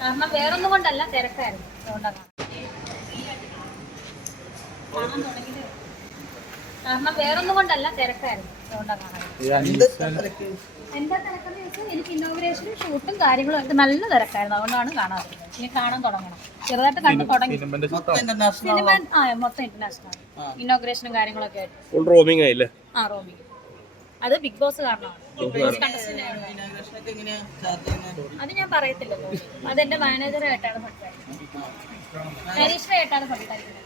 കാരണം വേറൊന്നും കൊണ്ടല്ല തിരക്കായിരുന്നു. അതുകൊണ്ടാണ് കാണാൻ തുടങ്ങിയത് കാരണം വേറൊന്നും കൊണ്ടല്ല തിരക്കായിരുന്നു. അതുകൊണ്ടാണ് കാണാൻ എന്താ തിരക്കെന്ന് ചോദിച്ചാൽ എനിക്ക് ഇന്നോഗ്രേഷനും ഷൂട്ടും കാര്യങ്ങളും ഒക്കെ നല്ല തിരക്കായിരുന്നു. അതുകൊണ്ടാണ് കാണാതിരുന്നത് ഇനി കാണാൻ തുടങ്ങണം. ചെറുതായിട്ട് കണ്ടു തുടങ്ങി. സിനിമ ആ മൊത്തം ഇന്റർനാഷണൽ ഇന്നോഗ്രേഷനും കാര്യങ്ങളൊക്കെ ആയിട്ട്. ഫുൾ റോമിംഗ് ആയില്ലേ? ആ റോമിങ് അത് ബിഗ് ബോസ് കാരണമാണ്. അത് ഞാൻ പറയത്തില്ല. അത് അതെന്റെ മാനേജറായിട്ടാണ് സംസാരിക്കുന്നത്. ഹരീഷായിട്ടാണ് സംസാരിക്കുന്നത്.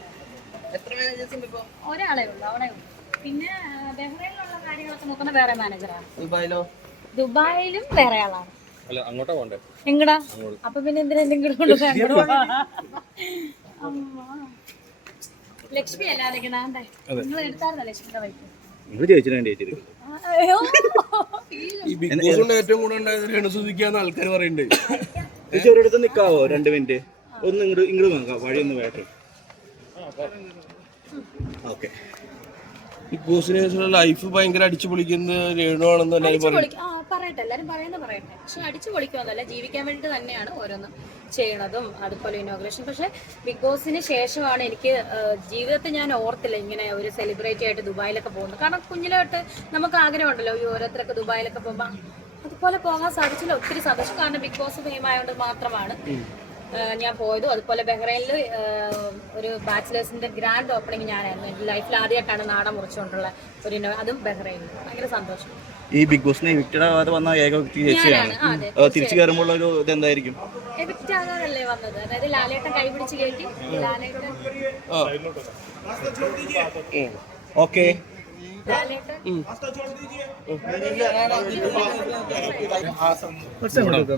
ഒരാളെ ഉള്ളൂ അവിടെ ഉള്ളൂ. പിന്നെ ബഹ്റൈനിലുള്ള കാര്യങ്ങളൊക്കെ നോക്കുന്ന വേറെ മാനേജറാണ് ദുബായിലും? വേറെ ആളാണ്. അങ്ങോട്ടാ പോണ്ടേ എങ്ങടാ? അപ്പൊ പിന്നെ എന്തിനാ എന്തെങ്കിലും ലക്ഷ്മി അല്ലാതെ നിങ്ങൾ എടുത്തായിരുന്നോ ലക്ഷ്മിയുടെ വൈഫ് നിങ്ങൾ ചോദിച്ചിട്ട് വേണ്ടി ചേച്ചി ഈ ബിഗ് ബോസ് കൊണ്ട് ഏറ്റവും കൂടുതൽ ഉണ്ടായത് രേണുസുതിക്കാന്ന് ആൾക്കാർ പറയുന്നുണ്ട് ചേച്ചി ഒരിടത്ത് നിൽക്കാവോ രണ്ട് മിനിറ്റ്. ഒന്ന് ഇങ്ങോട്ട് ഇങ്ങോട്ട് നോക്കാം. വഴി ഒന്ന് വേട്ടെ. ഓക്കെ. ബിഗ് ബോസിനെ ലൈഫ് ഭയങ്കര അടിച്ചു പൊളിക്കുന്ന രേണു ആണെന്ന് എല്ലാവരും പറയും പറയട്ടെ എല്ലാരും പറയുന്ന പറയട്ടെ. പക്ഷെ അടിച്ചു പൊളിക്കുമെന്നല്ല ജീവിക്കാൻ വേണ്ടി തന്നെയാണ് ഓരോന്നും ചെയ്യണതും. അതുപോലെ ഇനോഗ്രേഷൻ പക്ഷെ ബിഗ് ബോസിന് ശേഷമാണ് എനിക്ക് ജീവിതത്തെ ജീവിതത്തിൽ ഞാൻ ഓർത്തില്ല ഇങ്ങനെ ഒരു സെലിബ്രിറ്റി ആയിട്ട് ദുബായിലൊക്കെ പോകുന്നത്. കാരണം കുഞ്ഞിലോട്ട് നമുക്ക് ആഗ്രഹമുണ്ടല്ലോ ഈ ഓരോരുത്തരൊക്കെ ദുബായിലൊക്കെ പോകുമ്പോൾ അതുപോലെ പോകാൻ സാധിച്ചില്ല. ഒത്തിരി സന്തോഷം. കാരണം ബിഗ് ബോസ് ഫെയിമായതുകൊണ്ട് മാത്രമാണ് ഞാൻ പോയതും. അതുപോലെ ബഹ്റൈനിൽ ഒരു ബാച്ചിലേഴ്സിന്റെ ഗ്രാൻഡ് ഓപ്പണിംഗ് ഞാനായിരുന്നു. എന്റെ ലൈഫിൽ ആദ്യമായിട്ടാണ് നാടൻ മുറിച്ചുകൊണ്ടുള്ള ഒരു അതും ബഹ്റൈനിൽ ഭയങ്കര സന്തോഷം. ഈ ബിഗ് ബോസിനെ എവിക്റ്റഡ് ആവാതെ വന്ന ഏക വ്യക്തി ചേച്ചിയാണ് തിരിച്ചു കയറുമ്പോൾ ഒരു ഇത് എന്തായിരിക്കും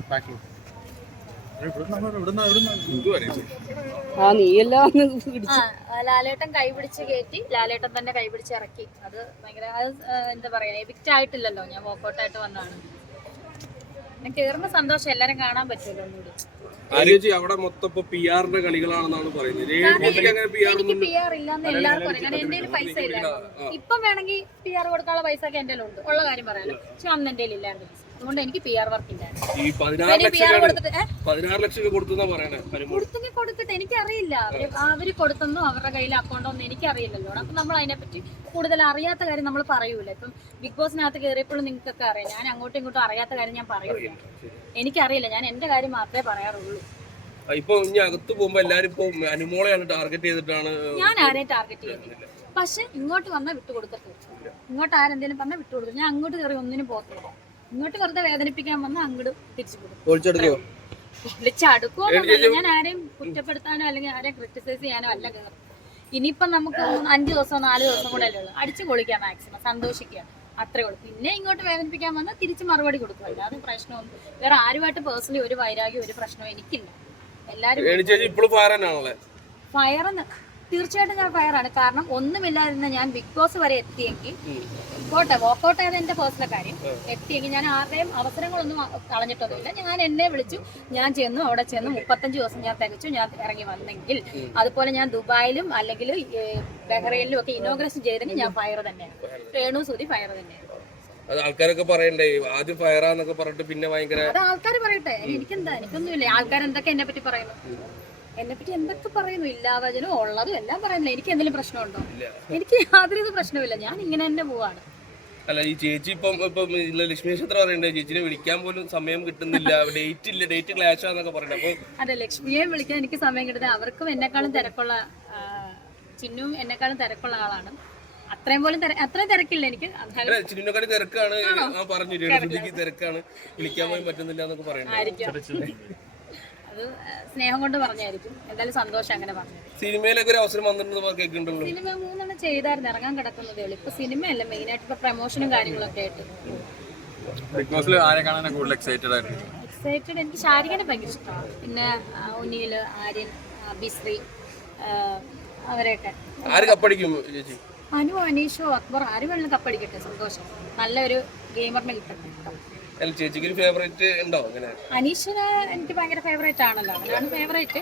എവിക്റ്റ് ആ നീയെല്ലാം ലാലേട്ടൻ കൈപിടിച്ച് കയറ്റി ലാലേട്ടൻ തന്നെ കൈപിടിച്ച് ഇറക്കി. അത് ഭയങ്കര അത് എന്താ പറയാ എവിക്റ്റ് ആയിട്ടില്ലല്ലോ. ഞാൻ വോക്കൗട്ടായിട്ട് ആയിട്ട് വന്നാണ് ഞാൻ കേറുന്ന സന്തോഷം എല്ലാരും കാണാൻ പറ്റുമല്ലോ ഒന്നുകൂടി. അവിടെ മൊത്തം ഇപ്പൊ പി ആറിന്റെ കളികളാണെന്നാണ് പറയുന്നത്. എനിക്ക് പി ആർ ഇല്ലാന്ന് എല്ലാവർക്കും അറിയാം. എന്റെ പൈസ ഇല്ല ഇപ്പം വേണമെങ്കിൽ പി ആർ കൊടുക്കാനുള്ള പൈസ ഒക്കെ എന്റെ ഉണ്ട് ഉള്ള കാര്യം പറയാലോ. പക്ഷെ അന്ന് എന്റെ ഇല്ലായിരുന്നു അതുകൊണ്ട് എനിക്ക് പി ആർ വർക്ക് ഈ പതിനാറ് ലക്ഷം പതിനാറ് ലക്ഷം കൊടുത്തുന്നാ പറയണേ കൊടുത്തെങ്കിൽ കൊടുക്കട്ടെ എനിക്കറിയില്ല. അവർ അവർ കൊടുത്തെന്നോ അവരുടെ കയ്യിൽ അക്കൗണ്ടോ ഒന്നും എനിക്കറിയില്ലല്ലോ. അപ്പൊ നമ്മൾ അതിനെപ്പറ്റി കൂടുതൽ അറിയാത്ത കാര്യം നമ്മൾ പറയൂല. ഇപ്പം ബിഗ് ബോസിനകത്ത് കയറിയപ്പോഴും നിങ്ങൾക്കൊക്കെ അറിയാം. ഞാൻ അങ്ങോട്ടും ഇങ്ങോട്ടും അറിയാത്ത കാര്യം ഞാൻ പറയൂല. എനിക്കറിയില്ല. ഞാൻ എന്റെ കാര്യം മാത്രമേ പറയാറുള്ളൂ. ഇപ്പൊ ഇനി അകത്ത് പോകുമ്പോ എല്ലാരും ഇപ്പൊ അനുമോളെയാണ് ടാർഗറ്റ് ചെയ്തിട്ടാണ് ഞാൻ ആരെയും ടാർഗറ്റ് ചെയ്യുന്നില്ല പക്ഷെ ഇങ്ങോട്ട് വന്നാൽ വിട്ടുകൊടുക്കട്ടെ ഇങ്ങോട്ട് ആരെന്തെങ്കിലും പറഞ്ഞാൽ വിട്ടുകൊടുക്കും ഞാൻ അങ്ങോട്ട് കയറി ഒന്നിനും പോകത്തില്ല. ഇങ്ങോട്ട് വെറുതെ വേദനിപ്പിക്കാൻ വന്ന അങ്ങോട്ട് തിരിച്ചു കൊടുക്കും വിളിച്ചടുക്കോ ഞാൻ ആരെയും കുറ്റപ്പെടുത്താനോ അല്ലെങ്കിൽ ആരെയും ക്രിട്ടിസൈസ് ചെയ്യാനോ അല്ല കയറും ഇനിയിപ്പം നമുക്ക് അഞ്ച് ദിവസം നാല് ദിവസം കൂടെ അല്ലേ ഉള്ളൂ. അടിച്ചു പൊളിക്കാം മാക്സിമം സന്തോഷിക്കുക. അത്രേ ഉള്ളൂ. പിന്നെ ഇങ്ങോട്ട് വേദനിപ്പിക്കാൻ വന്ന തിരിച്ച് മറുപടി കൊടുക്കും അല്ലാതെ പ്രശ്നമൊന്നും വേറെ ആരുമായിട്ട് പേഴ്സണലി ഒരു വൈരാഗ്യം ഒരു പ്രശ്നവും എനിക്കില്ല. എല്ലാവരും ഫയറാനാണല്ലേ ഫയർ തീർച്ചയായിട്ടും ഞാൻ ഫയറാണ് കാരണം ഒന്നുമില്ലാതിരുന്ന ഞാൻ ബിഗ് ബോസ് വരെ എത്തിയെങ്കിൽ പോട്ടെ വോക്കൗട്ട് ആയത് എന്റെ പേഴ്സണൽ കാര്യം. എത്തിയെങ്കിൽ ഞാൻ ആരുടെയും അവസരങ്ങളൊന്നും കളഞ്ഞിട്ടൊന്നുമില്ല. ഞാൻ എന്നെ വിളിച്ചു ഞാൻ ചെന്നു അവിടെ ചെന്നു മുപ്പത്തഞ്ച് ദിവസം ഞാൻ തികച്ചു ഞാൻ ഇറങ്ങി വന്നെങ്കിൽ അതുപോലെ ഞാൻ ദുബായിലും അല്ലെങ്കിൽ ബഹ്റൈനിലും ഒക്കെ ഇനോഗ്രേഷൻ ചെയ്തതിന് ഞാൻ ഫയർ തന്നെയാണ്. രേണു സുതി ഫയർ തന്നെയാണ്. അത് ആൾക്കാരൊക്കെ പറയണ്ടേ ആദ്യം ഫയറാന്നൊക്കെ പറഞ്ഞിട്ട് പിന്നെ ഭയങ്കര ആൾക്കാർ പറയട്ടെ. എനിക്കെന്താ എനിക്കൊന്നുമില്ല. ആൾക്കാർ എന്തൊക്കെ എന്നെ പറ്റി പറയുന്നു എന്നെ പറ്റി എന്തൊക്കെ പറയുന്നു? ഇല്ലാവചനും ഉള്ളതും എല്ലാം പറയുന്നില്ല. എനിക്ക് എന്തെങ്കിലും പ്രശ്നമുണ്ടോ? എനിക്ക് യാതൊരു പ്രശ്നമില്ല ഞാൻ ഇങ്ങനെ തന്നെ പോവാണ്. അല്ല ഈ ചേച്ചി ഇപ്പം ഇപ്പം ലക്ഷ്മി നക്ഷത്രം പറയുന്നുണ്ട്. ചേച്ചിനെ വിളിക്കാൻ പോലും സമയം കിട്ടുന്നില്ല. ഡേറ്റ് ഇല്ല. ഡേറ്റ് ക്ലാഷ് ആണെന്നൊക്കെ പറയുന്നത് അപ്പൊ അതെ ലക്ഷ്മിയെ വിളിക്കാൻ എനിക്ക് സമയം കിട്ടുന്നത് അവർക്കും എന്നെക്കാളും തിരക്കുള്ള ചിന്നും എന്നെക്കാളും തിരക്കുള്ള ആളാണ്. അത്രയും പോലും തിര- അത്രയും തിരക്കില്ല എനിക്ക്. അല്ല ചിന്നക്കാടി തിരക്കാണ്. പറഞ്ഞു തിരക്കാണ്. വിളിക്കാൻ പോയി പറ്റുന്നില്ല എന്നൊക്കെ ആയിരിക്കും. അത് സ്നേഹം കൊണ്ട് പറഞ്ഞായിരിക്കും. എന്തായാലും സന്തോഷം അങ്ങനെ പറഞ്ഞു സിനിമയിലൊക്കെ ഒരു അവസരം വന്നിട്ടുണ്ടെന്ന് സിനിമ മൂന്നെണ്ണം ചെയ്തായിരുന്നു ഇറങ്ങാൻ കിടക്കുന്നതേ ഉള്ളൂ ഇപ്പൊ സിനിമയല്ല മെയിനായിട്ട് ഇപ്പൊ പ്രൊമോഷനും കാര്യങ്ങളൊക്കെ ആയിട്ട്. ബിഗ് ബോസിൽ ആരെ കാണാനാണ് കൂടുതൽ എക്സൈറ്റഡ് ആയിട്ട് എക്സൈറ്റഡ് എനിക്ക് ശാരികനെ ഭയങ്കര ഇഷ്ടമാണ് പിന്നെ ഉനിയിൽ ആര്യൻ അഭിശ്രീ അവരെയൊക്കെ. ആര് കപ്പടിക്കും ചേച്ചി? അനു അനീഷോ അക്ബർ ആര് വേണമെങ്കിലും കപ്പടിക്കട്ടെ സന്തോഷം. നല്ലൊരു ഗെയിമറിനെ കിട്ടട്ടെ. ചേച്ചിക്ക് ഫേവറേറ്റ് ഉണ്ടോ അങ്ങനെ? അനീഷിന് എനിക്ക് ഭയങ്കര ഫേവറേറ്റ് ആണല്ലോ. അവനാണ് ഫേവറേറ്റ്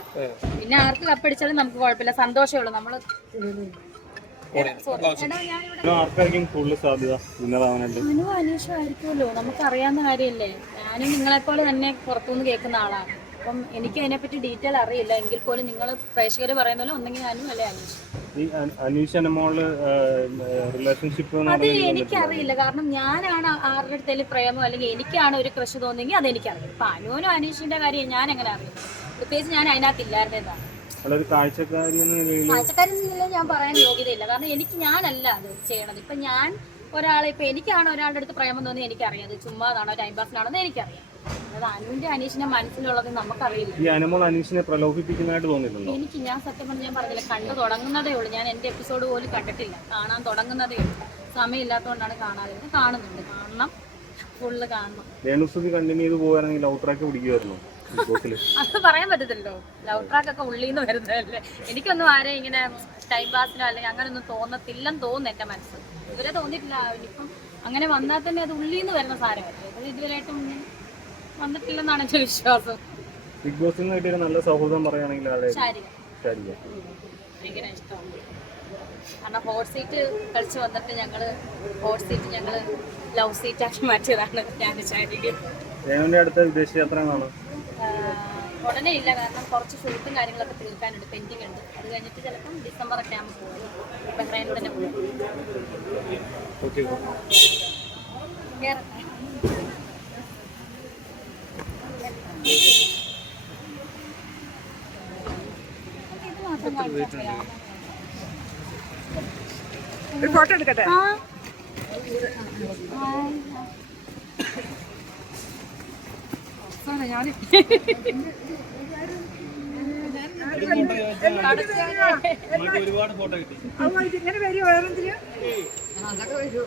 പിന്നെ ആർക്ക് കപ്പടിച്ചാലും നമുക്ക് കുഴപ്പമില്ല. സന്തോഷമേ ഉള്ളൂ. നമ്മൾ ആർക്കായിരിക്കും കൂടുതൽ സാധ്യത? അനു അനീഷും ആയിരിക്കുമല്ലോ. നമുക്ക് അറിയാവുന്ന കാര്യമല്ലേ. ഞാനും നിങ്ങളെപ്പോലെ തന്നെ പുറത്തുനിന്ന് കേൾക്കുന്ന ആളാണ്. അപ്പം എനിക്ക് അതിനെപ്പറ്റി ഡീറ്റെയിൽ അറിയില്ല. എങ്കിൽ പോലും നിങ്ങൾ പ്രേക്ഷകർ പറയുന്ന പോലെ ഒന്നെങ്കിൽ ഞാനും അല്ലേ അനീഷ്? റിലേഷൻഷിപ്പ് അത് എനിക്കറിയില്ല കാരണം ഞാനാണ് ആരുടെ അടുത്തേലും പ്രേമോ അല്ലെങ്കിൽ എനിക്കാണ് ഒരു ക്രഷ് തോന്നിയെങ്കിൽ അത് എനിക്കറിയാം ഇപ്പൊ അനുവിനും അനീഷിന്റെ കാര്യം ഞാൻ എങ്ങനെ അറിയും? പ്രത്യേകിച്ച് ഞാൻ അതിനകത്ത് ഇല്ലായിരുന്നതാണ് ഒരു കാഴ്ചക്കാരി എന്ന നിലയിൽ കാഴ്ചക്കാരെന്നില്ല ഞാൻ പറയാൻ യോഗ്യതയില്ല. കാരണം എനിക്ക് ഞാനല്ല അത് ചെയ്യണത്. ഇപ്പൊ ഞാൻ ഒരാളെ ഇപ്പൊ എനിക്കാണ് ഒരാളുടെ അടുത്ത് പ്രേമം തോന്നി എനിക്കറിയാം. അത് ചുമ്മാതാണോ ടൈം പാസിനാണോ എന്ന് എനിക്കറിയാം. അത് അനുവിന്റെ അനീഷിന്റെ മനസ്സിലുള്ളത് നമുക്കറിയില്ല. ഈ അനുമോൾ അനീഷിനെ പ്രലോഭിപ്പിക്കുന്നതായിട്ട് തോന്നിയിട്ടുണ്ടോ? എനിക്ക് ഞാൻ സത്യം പറഞ്ഞ് ഞാൻ പറഞ്ഞില്ല കണ്ടു തുടങ്ങുന്നതേ ഉള്ളൂ. ഞാൻ എന്റെ എപ്പിസോഡ് പോലും കണ്ടിട്ടില്ല. കാണാൻ തുടങ്ങുന്നതേ ഉള്ളൂ. സമയമില്ലാത്തതുകൊണ്ടാണ് കാണാതിരുന്നത് കാണുന്നുണ്ട്. കാണണം. ഫുള്ള് കാണണം. രേണുസുതി കണ്ടിന്യൂ ചെയ്ത് പോകാണെങ്കിൽ ലവ് ട്രാക്ക് പിടിക്കുമായിരുന്നു അത് പറയാൻ പറ്റത്തില്ലല്ലോ. ലവ് ട്രാക്ക് ഒക്കെ ഉള്ളിൽ നിന്ന് വരുന്നതല്ലേ. എനിക്കൊന്നും ആരെയും ഇങ്ങനെ ടൈം പാസിനോ അല്ലെങ്കിൽ അങ്ങനെ ഒന്നും തോന്നത്തില്ലെന്ന് തോന്നുന്നു എന്റെ മനസ്സ് ഇവരെ തോന്നിയിട്ടില്ല. ഇനിയിപ്പം അങ്ങനെ വന്നാൽ തന്നെ അത് ഉള്ളിൽ നിന്ന് വരുന്ന സാരമല്ലേ? അത് ഇതുവരെയായിട്ടും വന്നിട്ടില്ലെന്നാണ് എന്റെ വിശ്വാസം. ബിഗ് ബോസിൽ നിന്ന് കിട്ടിയ നല്ല സൗഹൃദം പറയുകയാണെങ്കിൽ ശാരിക. ഭയങ്കര ഇഷ്ടമാണ് കാരണം ഹോട്ട് സീറ്റ് കളിച്ച് വന്നിട്ട് ഞങ്ങൾ ഹോട്ട് സീറ്റ് ഞങ്ങൾ ലവ് സീറ്റ് ആക്കി മാറ്റിയതാണ് ഞാൻ ശാരിക അടുത്ത വിദേശ യാത്രകളാണ് ഉടനെ ഇല്ല. കാരണം കുറച്ച് ഷൂട്ടും കാര്യങ്ങളൊക്കെ തീർക്കാനുണ്ട് പെൻഡിങ് ഉണ്ട്. അത് കഴിഞ്ഞിട്ട് ചിലപ്പം ഡിസംബർ ഒക്കെ ആകുമ്പോൾ പോകും. ബഹ്റൈനിൽ തന്നെ പോകും ഓക്കെ കേറട്ടെ. ഇത് മാത്രം കാണിച്ചാ ഒരു ഫോട്ടോ എടുക്കട്ടെ? ആ. ഒരുപാട് ഫോട്ടോ കിട്ടി ഇങ്ങനെ വരുമോ വേറെന്തിന് അങ്ങോട്ട്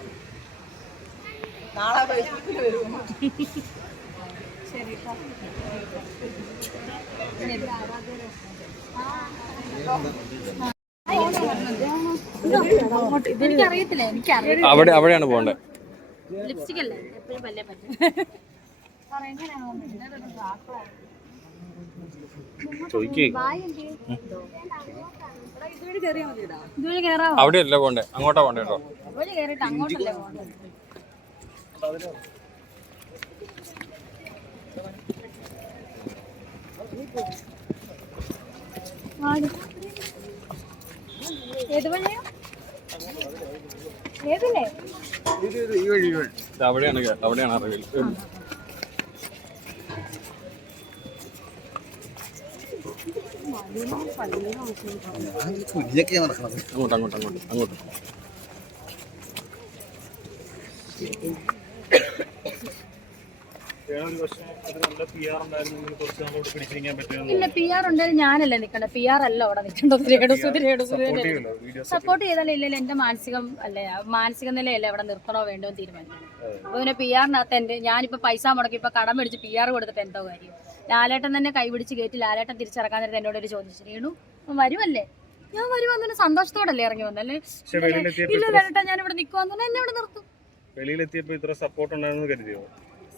ഇതെനിക്കറിയത്തില്ല എനിക്കറിയാം അവിടെ അവിടെയാണ് പോകേണ്ടത് ലിപ്സ്റ്റിക് അല്ലേ? എപ്പോഴും പല്ലേ പറ്റും. അവിടെയല്ല പോണ്ടേ അങ്ങോട്ടാ പോണ്ടേട്ടോ കേട്ടോ? അങ്ങോട്ടല്ലേ ഏത് വഴിയാ ഏതില്ലേ അവിടെയാണ് അവിടെയാണ് അറിവിൽ അങ്ങോട്ട് അങ്ങോട്ട് അങ്ങോട്ട് അങ്ങോട്ട് രേണു ഒരു പക്ഷേ ഒരു നല്ല പി ആർ ഉണ്ടായിരുന്നെങ്കിൽ കുറച്ച് നമ്മളോട് പിടിച്ചിരിക്കാൻ പറ്റുമെന്ന് ഇല്ല പി ആർ ഉണ്ടെങ്കിൽ ഞാനല്ലേ നിൽക്കണ്ട പി ആർ അല്ല അവിടെ നിൽക്കേണ്ടത് രേണുസുതി രേണുസുതി സപ്പോർട്ട് ചെയ്താലും ഇല്ലല്ലോ എന്റെ മാനസികം അല്ലേ? മാനസിക നിലയല്ലേ അവിടെ നിർത്തണോ വേണ്ടോ തീരുമാനിക്കണം അപ്പൊ പിന്നെ പി ആറിനകത്ത് എന്റെ ഞാനിപ്പോ പൈസ മുടക്കി ഇപ്പൊ കടം മേടിച്ച് പി ആർ കൊടുത്തിട്ട് എന്തോ കാര്യം. ലാലേട്ടൻ തന്നെ കൈപിടിച്ച് കയറ്റി ലാലേട്ടൻ തിരിച്ചിറക്കാൻ നേരത്തെ എന്നോട് ഒരു ചോദിച്ചു. രേണു വരുമല്ലേ ഞാൻ വരുവാന്ന് സന്തോഷത്തോടല്ലേ ഇറങ്ങി വന്നല്ലേ ഇല്ല ലാലേട്ടാ ഞാൻ ഇവിടെ നിൽക്കുവാന്ന് എന്നെ ഇവിടെ നിർത്തും. വെളിയിലെത്തിയപ്പോ ഇത്ര സപ്പോർട്ട് ഉണ്ടായിരുന്നു കരുതിയോ?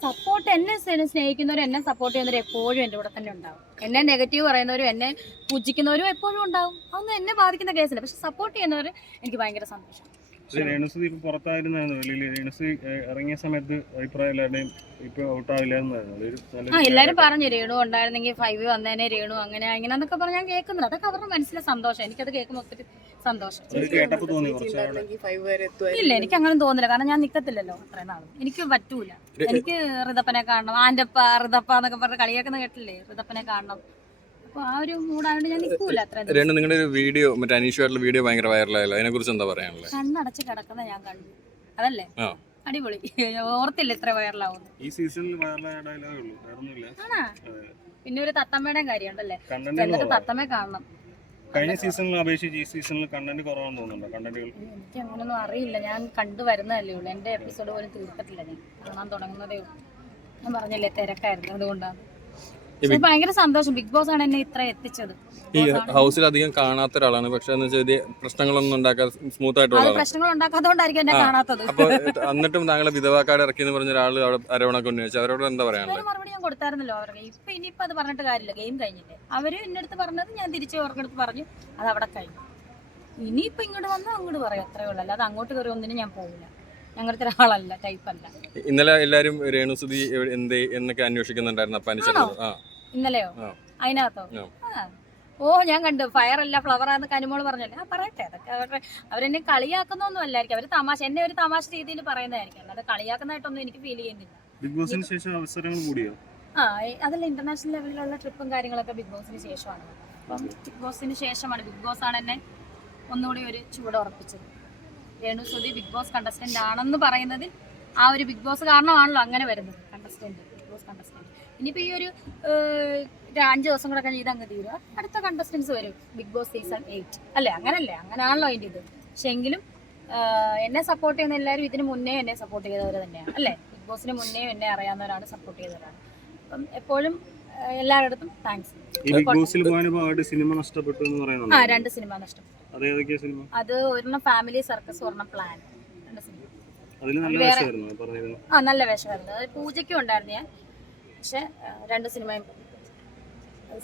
സപ്പോർട്ട് എന്നെ സ്നേഹിക്കുന്നവരും എന്നെ സപ്പോർട്ട് ചെയ്യുന്നവരും എപ്പോഴും എന്റെ കൂടെ തന്നെ ഉണ്ടാവും. എന്നെ നെഗറ്റീവ് പറയുന്നവരും എന്നെ പൂജിക്കുന്നവരും എപ്പോഴും ഉണ്ടാവും. അതൊന്നും എന്നെ ബാധിക്കുന്ന കേസില്ല പക്ഷെ സപ്പോർട്ട് ചെയ്യുന്നവർ എനിക്ക് ഭയങ്കര സന്തോഷം. രേണുസുതി ഇപ്പൊ പുറത്തായിരുന്നു വെളിയിൽ രേണുസുതി ഇറങ്ങിയ സമയത്ത് അഭിപ്രായം എല്ലാവരുടെയും ഇപ്പൊ ആ നല്ലൊരു എല്ലാരും പറഞ്ഞു രേണു ഉണ്ടായിരുന്നെങ്കിൽ ഫൈവ് വന്നേനെ രേണു അങ്ങനെ അങ്ങനെ എന്നൊക്കെ പറഞ്ഞ് ഞാൻ കേൾക്കുന്നത്. അതൊക്കെ അവരുടെ മനസ്സിലെ സന്തോഷം. എനിക്കത് കേൾക്കുമ്പോൾ ഒത്തിരി സന്തോഷം. ഇല്ല എനിക്ക് അങ്ങനെ തോന്നില്ല. കാരണം ഞാൻ നിക്കത്തില്ലല്ലോ അത്രയും നാളും. എനിക്ക് പറ്റൂല. എനിക്ക് ഋതപ്പനെ കാണണം. ആന്റപ്പ ഋതപ്പ എന്നൊക്കെ പറഞ്ഞ് കളിയാക്കുന്ന കേട്ടില്ലേ? ഋതപ്പനെ കാണണം. ആ ഒരു മൂടായോണ്ട് ഞാൻ നിക്കൂല അത്രയും രണ്ട് നിങ്ങളുടെ ഒരു വീഡിയോ മറ്റേ അനീഷുമായിട്ടുള്ള വീഡിയോ ഭയങ്കര വൈറലായല്ലോ അതിനെ കുറിച്ച് എന്താ പറയാനുള്ളത് കണ്ണടച്ച് കിടക്കുന്ന ഞാൻ കണ്ടു. അതല്ലേ? ആ. അടിപൊളി. ഓർത്തില്ല ഇത്ര വൈറലാവുന്നു ഈ സീസണിൽ വൈറലായ ഡയലോഗേ ഉള്ളൂ. വേറൊന്നുമില്ല ആണാ? പിന്നെ ഒരു തത്തമ്മയുടെ കാര്യമുണ്ടല്ലേ? എന്നിട്ട് തത്തമ്മ കാണണം. കഴിഞ്ഞ സീസണിൽ അപേക്ഷിച്ച് ഈ സീസണിൽ കണ്ടന്റ് കുറവാണെന്ന് തോന്നുന്നുണ്ടോ? കണ്ടന്റുകൾ? എനിക്ക് അങ്ങനൊന്നും അറിയില്ല. ഞാൻ കണ്ടു വരുന്നതല്ലേ ഉള്ളൂ. എന്റെ എപ്പിസോഡ് പോലും തീർത്തിട്ടില്ല ഞാൻ. കാണാൻ തുടങ്ങുന്നതേ ഉള്ളൂ. ഞാൻ പറഞ്ഞില്ലേ തിരക്കായിരുന്നു. അതുകൊണ്ടാണ്. ഭയങ്കര സന്തോഷം. ബിഗ് ബോസ് ആണ് എന്നെ ഇത്ര എത്തിച്ചത്. ഈ ഹൗസിൽ അധികം കാണാത്ത ഒരാളാണ്. പക്ഷെ എന്ന് വെച്ചാൽ ഇത് പ്രശ്നങ്ങളൊന്നും ഉണ്ടാക്കാതെ സ്മൂത്ത് ആയിട്ടുള്ള പ്രശ്നങ്ങൾ ഉണ്ടാക്കാത്തതുകൊണ്ടായിരിക്കും എന്നെ കാണാത്തത്. അപ്പൊ എന്നിട്ടും താങ്കളെ വിധവാക്കാട് ഇറക്കി എന്ന് പറഞ്ഞ ഒരാൾ അവിടെ അരവണക്ക് ഉന്നയിച്ചു അവരോട് എന്താ പറയാനുള്ളത്? അതിന് മറുപടി ഞാൻ കൊടുത്തായിരുന്നല്ലോ അവർക്ക്. ഇപ്പൊ ഇനിയിപ്പോ അത് പറഞ്ഞിട്ട് കാര്യമില്ല. ഗെയിം കഴിഞ്ഞില്ലേ? അവർ എന്റെ അടുത്ത് പറഞ്ഞത് ഞാൻ തിരിച്ച് അവർക്ക് അടുത്ത് പറഞ്ഞു. അത് അവിടെ കഴിഞ്ഞു. ഇനിയിപ്പോ ഇങ്ങോട്ട് വന്നാൽ അങ്ങോട്ട് പറയാം. അത്രേ ഉള്ളൂ. അല്ലാതെ അങ്ങോട്ട് കയറി ഒന്നിനും ഞാൻ പോകില്ല ഞങ്ങളുടെ ഒരാളല്ല ടൈപ്പ് അല്ല ഇന്നലെ എല്ലാരും രേണുസുതി എന്തേ എന്നൊക്കെ അന്വേഷിക്കുന്നുണ്ടായിരുന്നു അപ്പൊ അനുസരിച്ച് ആ. ഇന്നലെയോ. അതിനകത്തോ. ഓ ഞാൻ കണ്ടു. ഫയർ അല്ല ഫ്ലവർ ആന്ന് കനിമോൾ പറഞ്ഞല്ലേ. ആ പറയട്ടെ അതൊക്കെ അവരുടെ അവരെന്നെ കളിയാക്കുന്നൊന്നും അല്ലായിരിക്കും അവർ തമാശ എന്നെ ഒരു തമാശ രീതിയിൽ പറയുന്നതായിരിക്കും. അല്ലാതെ കളിയാക്കുന്നതായിട്ടൊന്നും എനിക്ക് ഫീൽ ചെയ്യുന്നില്ല. ബിഗ് ബോസിന് ശേഷം അവസരങ്ങൾ കൂടിയോ? ആ അതല്ല ഇന്റർനാഷണൽ ലെവലിലുള്ള ട്രിപ്പും കാര്യങ്ങളൊക്കെ ബിഗ് ബോസിന് ശേഷമാണ്. അപ്പം ബിഗ് ബോസിന് ശേഷമാണ്. ബിഗ് ബോസ് ആണ് എന്നെ ഒന്നുകൂടി ഒരു ചൂട് ഉറപ്പിച്ചത്. Renu Sudhi Big Boss contestant ആണെന്ന് പറയുന്നതിൽ ആ ഒരു ബിഗ് ബോസ് കാരണമാണല്ലോ അങ്ങനെ വരുന്നത്. കണ്ടസ്റ്റന്റ് ബിഗ് ബോസ് കണ്ടസ്റ്റന്റ് ഇനിയിപ്പോൾ ഈ ഒരു അഞ്ച് ദിവസം കൂടെ കഴിഞ്ഞ് ഇതങ്ങ് തീരുക അടുത്ത കണ്ടസ്റ്റൻസ് വരും ബിഗ് ബോസ് സീസൺ എയ്റ്റ് അല്ലേ? അങ്ങനല്ലേ? അങ്ങനെയാണല്ലോ അതിന്റെ ഇത്. പക്ഷെ എങ്കിലും എന്നെ സപ്പോർട്ട് ചെയ്യുന്ന എല്ലാവരും ഇതിന് മുന്നേ എന്നെ സപ്പോർട്ട് ചെയ്തവർ തന്നെയാണ്. അല്ലേ? ബിഗ് ബോസിന് മുന്നേ എന്നെ അറിയാവുന്നവരാണ് സപ്പോർട്ട് ചെയ്തവരാണ്. അപ്പം എപ്പോഴും എല്ലാവരുടെ അടുത്തും താങ്ക്സ് ബിഗ് ബോസിൽ സിനിമ നഷ്ടപ്പെട്ടു ആ രണ്ട് സിനിമ നഷ്ടപ്പെട്ടു. അത് സിനിമ? അത് ഒരെണ്ണം ഫാമിലി സർക്കസ് ഒരെണ്ണം പ്ലാൻ ആ നല്ല വേഷമായിരുന്നു. അത് പൂജയ്ക്കും ഉണ്ടായിരുന്നു ഞാൻ. പക്ഷെ രണ്ട് സിനിമയും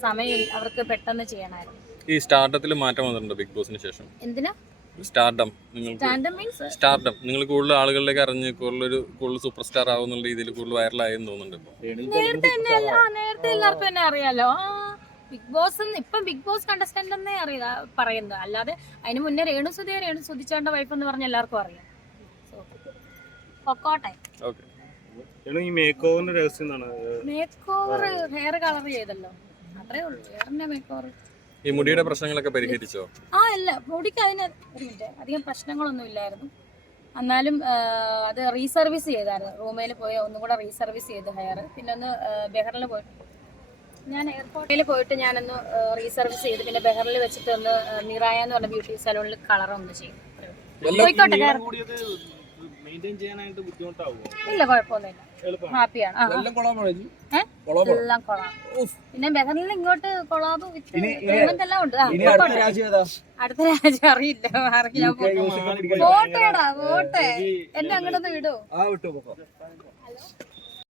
സമയം അവർക്ക് പെട്ടെന്ന് ചെയ്യണമായിരുന്നു. ഈ സ്റ്റാർഡത്തിൽ മാറ്റം വന്നിട്ടുണ്ട് ബിഗ് ബോസിന് ശേഷം? എന്തിനാ? സ്റ്റാർഡം നിങ്ങൾക്ക് സ്റ്റാർഡം നിങ്ങൾ കൂടുതൽ ആളുകളിലേക്ക് അറിഞ്ഞ് കൂടുതൽ ഒരു കൂടുതൽ സൂപ്പർ സ്റ്റാർ ആവുന്നുള്ള രീതിയിൽ കൂടുതൽ വൈറലായെന്ന് തോന്നുന്നുണ്ട് നേരത്തെ തന്നെ ആ നേരത്തെ എല്ലാവർക്കും തന്നെ അറിയാലോ. ആ ബിഗ് ബോസ് ഇപ്പം ബിഗ് ബോസ് കണ്ടസ്റ്റന്റ് എന്നേ അറിയാ പറയുന്നത്. അല്ലാതെ അതിന് മുന്നേ രേണു സുധിയെ രേണു സുധിച്ചാണ്ട വൈഫ് എന്ന് പറഞ്ഞ എല്ലാവർക്കും അറിയാം. പൊക്കോട്ടെ മേക്ക് രഹസ്യം എന്താണ്? മേക്ക് ഓവർ ഹെയർ കളർ ചെയ്തല്ലോ. അത്രേ ഉള്ളൂ. ഹെയറിന്റെ മേക്ക് ഓവർ ഈ മുടിയുടെ പ്രശ്നങ്ങളൊക്കെ പരിഹരിച്ചോ? ആ അല്ല. മുടിക്ക് അതിന് ഒരു മിനിറ്റ് അധികം പ്രശ്നങ്ങളൊന്നും ഇല്ലായിരുന്നു. എന്നാലും അത് റീസർവീസ് ചെയ്തായിരുന്നു. റൂമേൽ പോയി ഒന്നും കൂടെ റീസർവീസ് ചെയ്ത് ഹെയർ പിന്നെ ഒന്ന് ബെഹറിൽ പോയിട്ട് ഞാൻ എയർപോർട്ടിൽ പോയിട്ട് ഞാനൊന്ന് റീസർവീസ് ചെയ്ത്. പിന്നെ ബെഹറിൽ വെച്ചിട്ട് ഒന്ന് മിറായ എന്ന് പറഞ്ഞ ബ്യൂട്ടി സലൂണിൽ കളർ ഒന്ന് ചെയ്യും. പോയിക്കോട്ടെ ഇല്ല കുഴപ്പമൊന്നുമില്ല. ഹാപ്പിയാണ്. എല്ലാം? കൊളാബ് പിന്നെ ബെഹറിൽ ഇങ്ങോട്ട് കൊളാബ് വിത്ത് എല്ലാം ഉണ്ട്. ഇനി അടുത്ത. രാജ്യം അറിയില്ല. അറിയില്ല പോട്ടേടാ പോട്ടെ. എന്നെ അങ്ങോട്ടൊന്ന് വിടൂ. ആ വിട്ടു പോക്കോ.